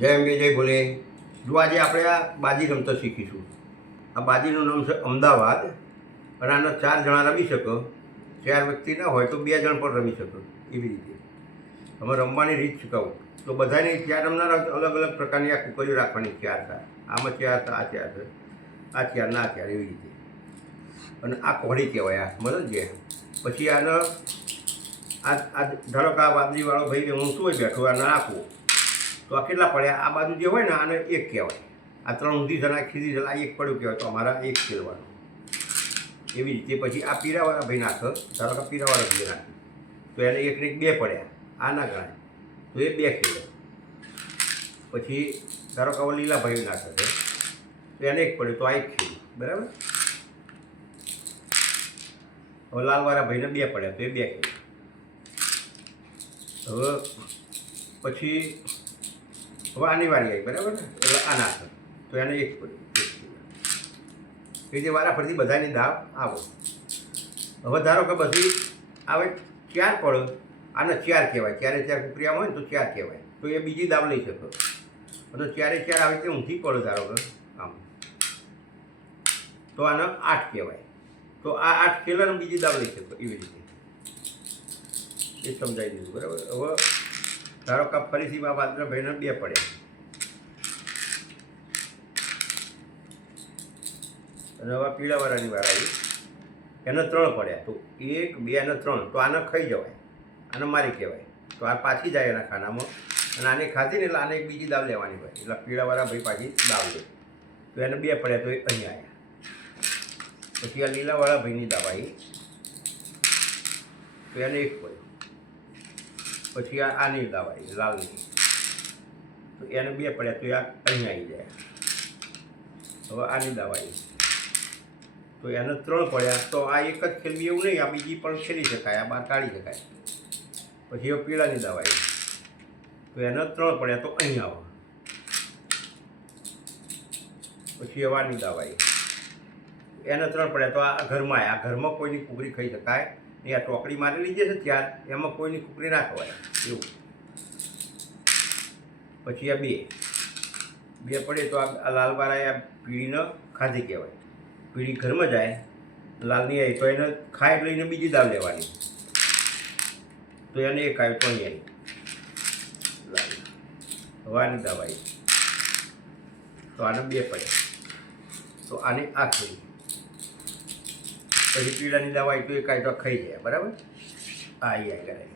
જય અંબે, જય ભોલે. જો આજે આપણે આ બાજી રમતા શીખીશું. આ બાજીનું નામ છે અમદાવાદ. અને આના ચાર જણા રમી શકો. ચાર વ્યક્તિ ના હોય તો બે જણ પણ રમી શકો. એવી રીતે. અમે રમવાની રીત શીખવું. તો બધાને ચાર રમનાર અલગ અલગ પ્રકારની આ કુકરીઓ રાખવાની ચાર ચાર. આમાં ચાર છે આ ચાર. છે આ ચાર ના ચાર, એવી રીતે. અને આ કોહડી કહેવાય, આ. મને જે પછી આનો આ ધારો કે આ વાદળીવાળો ભાઈ હું શું હોય બેઠો આ આપું તો આ કેટલા પડ્યા? આ બાજુ જે હોય ને, આને એક કહેવાય. આ ત્રણ ઊંધી જણા ખીધી જણા એક પડ્યું કહેવાય. તો અમારા એક ખેલવાનું એવી રીતે પછી આ પીરાવાળા ભાઈ નાખ. ધારો કે પીરાવાળા ભાઈ નાખ. તો એને એક ને એક બે પડ્યા. આ ના ગણાય. તો એ બે ખેલે પછી ધારો કે લીલા ભાઈ નાખે છે. તો એને એક પડ્યું. તો આ એક ખેલ બરાબર? હવે લાલવાળા ભાઈને બે પડ્યા. તો એ બે ખેલ હવે પછી હવે આની વારી આવી, બરાબર ને? એટલે આ નાખે તો એને એક પડ્યું રીતે વારા ફરીથી બધાની દાવ આવો. હવે ધારો કે બધી આવે ચાર પડો આને ચાર કહેવાય. ચારે ચાર કુકરિયા હોય ને તો ચાર કહેવાય. તો એ બીજી દાવ લઈ શકો. અને ચારે ચાર આવી રીતે ઊંધી પડો ધારો કે આમ. તો આને આઠ કહેવાય. તો આ આઠ ખેલ બીજી દાવ લઈ શકો એવી રીતે. એ સમજાવી દીધું બરાબર? હવે ધારો કે ફરીથી આ વાદળ ભાઈને બે પડે. અને હવે પીળાવાળાની વાર આવી. એને ત્રણ પડ્યા. તો એક, બે અને ત્રણ. તો આને ખાઈ જવાય. આને મારી કહેવાય. તો આ પાછી જાય એના ખાનામાં. અને આને ખાધી ને એટલે આને એક બીજી દાવ લેવાની હોય. એટલે પીળાવાળા ભાઈ પાછી દાવ લે. તો એને બે પડ્યા તો એ અહીંયા આવ્યા. પછી આ લીલાવાળા ભાઈની દાવ આવી. તો એને એક પડ્યું. પછી આ આની આવી લાલની. તો એને બે પડ્યા, તો એ આ અહીંયા આવી જાય. હવે આની આવી તો એને ત્રણ પડ્યા, તો આ એક જ ખેલવી એવું નહીં, આ બીજી પણ ખેલી શકાય, આ બહાર કાઢી શકાય. પછી એ પીળાની દવા આવી તો એને ત્રણ પડ્યા, તો અહીં આવો. પછી એવાની દવા આવી એને ત્રણ પડ્યા, તો આ ઘરમાં આ ઘરમાં કોઈની કુકરી ખાઈ શકાય આ ટોકડી મારેલી જે છે ત્યાર, એમાં કોઈની કુકરી ના ખવાય એવું. પછી આ બે. બે પડે તો આ લાલબારા આ પીળીને ખાધી કહેવાય. પીળી ઘરમાં જાય, લાલની આવી, તો એને ખાય એટલે એને બીજી દાળ લેવાની. તો એને એક આવી, તો અહીં આવી. લાલ હવાની દવાઈ. તો આને બે પડે. તો આને આ ખાઈ પછી પીળાની દવા તો એક તો ખાઈ જાય, બરાબર? આ એ કરે.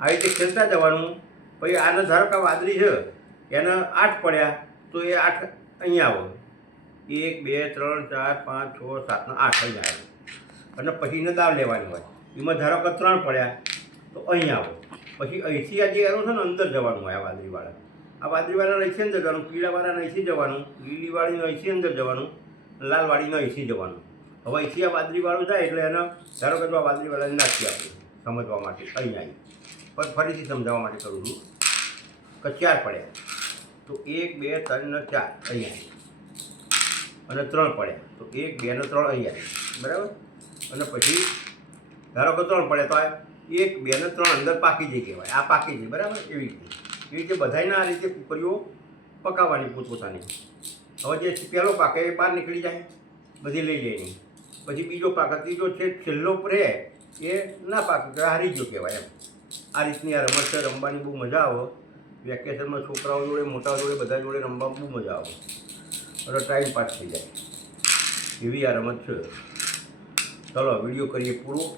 આવી રીતે ખેલતા જવાનું. પછી આને ધારો કે વાદળી છે, એને આઠ પડ્યા, તો એ આઠ અહીંયા આવો. એક, બે, ત્રણ, ચાર, પાંચ, છ સાતનો આઠ અહીંયા આવે અને પછી એને દાવ લેવાની હોય. એમાં ધારો કે ત્રણ પડ્યા, તો અહીંયા આવો. પછી અહીંથી આ જે એરો છે ને, અંદર જવાનું હોય આ વાદળીવાળા. આ વાદળીવાળાને અહીંથી અંદર જવાનું, પીળાવાળાને અહીંથી જવાનું, લીલીવાળીને અહીંથી અંદર જવાનું, લાલવાળીને અહીંથી જવાનું. હવે અહીંથી આ વાદળીવાળું જાય એટલે એને ધારો કે જો આ વાદળીવાળાને નાખી આપું, સમજવા માટે અહીંયા પણ ફરીથી સમજાવવા માટે કરું છું. કે ચાર પડ્યા તો એક, બે, ત્રણ ચાર, અહીંયા અને ત્રણ પડ્યા તો એક, બે ને ત્રણ અહીંયા બરાબર? અને પછી ધારો કે ત્રણ પડે તો એક, બે ને ત્રણ અંદર પાકી જઈ કહેવાય. આ પાકી જાય બરાબર? એવી રીતે. એવી રીતે બધાયને આ રીતે કુકરીઓ પકાવવાની પોતપોતાની. હવે જે પહેલો પાકે એ બહાર નીકળી જાય. બધી લઈ લઈને પછી બીજો પાક ત્રીજો છે છેલ્લો રહે એ ના પાક હારી ગયો કહેવાય એમ. આ રીતની આ રમત છે, રમવાની બહુ મજા આવે. વેકેશનમાં છોકરાઓ જોડે, મોટા જોડે, બધા જોડે રમવા બહુ મજા આવે. અને ટાઈમ પાસ થઈ જાય. એવી આ રમત છે. ચલો વીડિયો કરીએ પૂરો.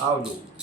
આવજો.